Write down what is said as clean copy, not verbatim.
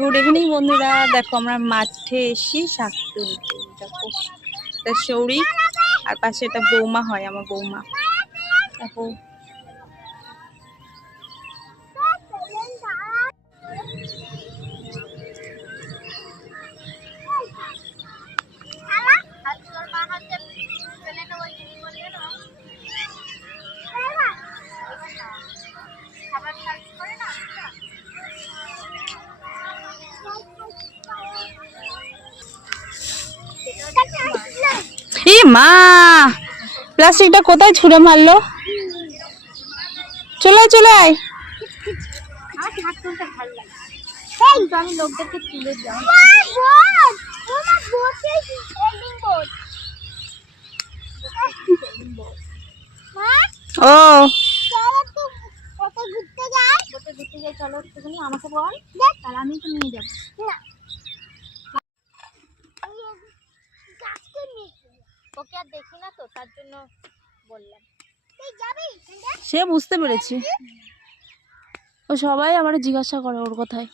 Good evening বন্ধুরা, দেখো আমরা মাঠে এসি শাক তুলতে। দেখো এটা শৌরিক আর পাশে এটা বৌমা হয়, আমার বৌমা। দেখো ই মা, প্লাস্টিকটা কোথায় ছুঁড়ে মারলো? চলে আয় চলে আয়। আমি লোকদেরকে তুলে যাও। ও ঘুরতে যাই, চলো একটুখানি আমাকে বল, তাহলে আমি তো নিয়ে যাবো। ওকে আর দেখি না তো, তার জন্য বললাম। সে বুঝতে পেরেছি, ও সবাই আমার জিজ্ঞাসা করে ওর কথায়।